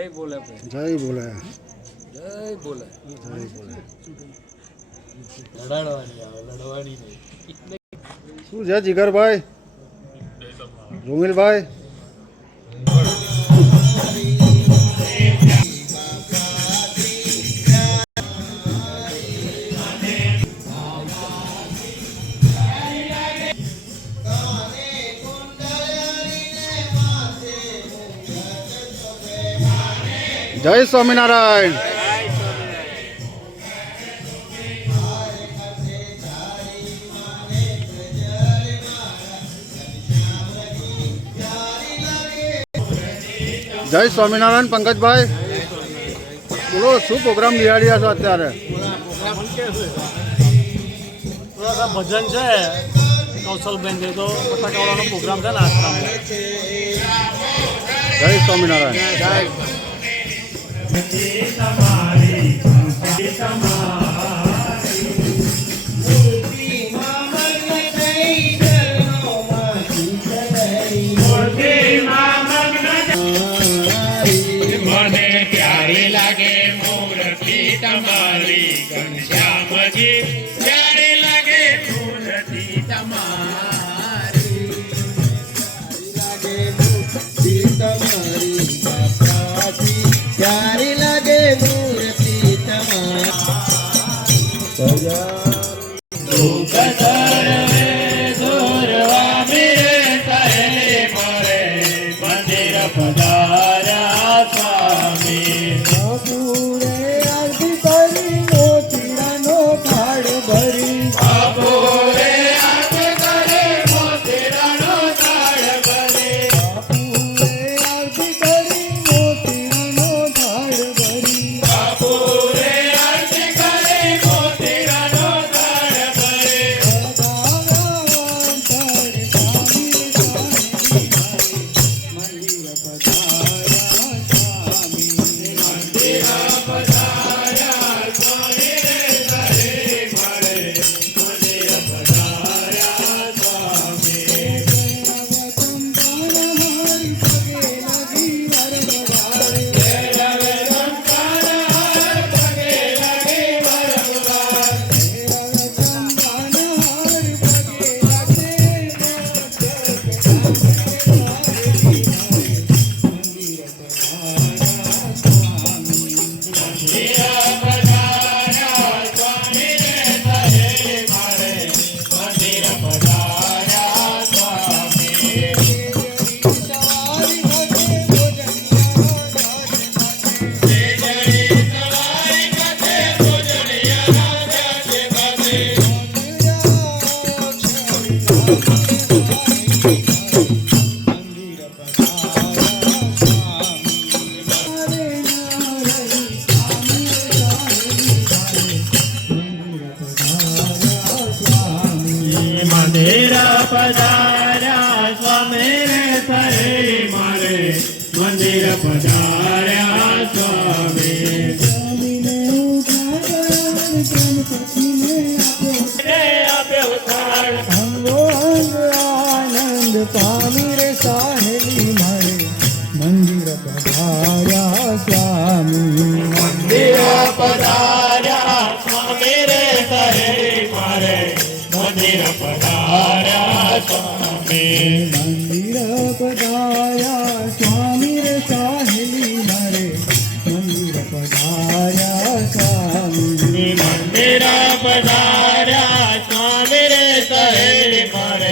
જય બોલે જય બોલે જય બોલે જય બોલે લડવાની નહીં. શું છે જીગરભાઈ રૂમિલભાઈ જય સ્વામિનારાયણ જય સ્વામિનારાયણ પંકજભાઈ બોલો શું પ્રોગ્રામ નિહાળ્યા છો અત્યારે થોડા ભજન છે કૌશલબેન છે તો બટાકાવાળાનો પ્રોગ્રામ છે ને આશ્રમમાં. જય સ્વામિનારાયણ જય મને ત્યારે લાગે મૂર્તિ તમારી ઘનશ્યામજી ત્યારે લાગે મૂર્તિ તમારી લાગે મૂર્તિ તમારી બાપાજી ત્યારે લાગે મૂર્તિ તમારી મંદિર પધાર્યા સ્વામી રે સરે મારે મંદિર પધાર્યા સ્વામી આપ્યો થાળ આનંદ પામી રે સાહેલી મારે મંદિર પધાર્યા સ્વામી મંદિર પધાર્યા સ્વામી રે સરે મારે મંદિર પધાર્યા સ્વામી મંદિર પધાર્યા સ્વામી રે સાહેલી મારે મંદિર પધાર્યા સ્વામી મંદિર પધાર્યા સ્વામી રે સહેલી મારે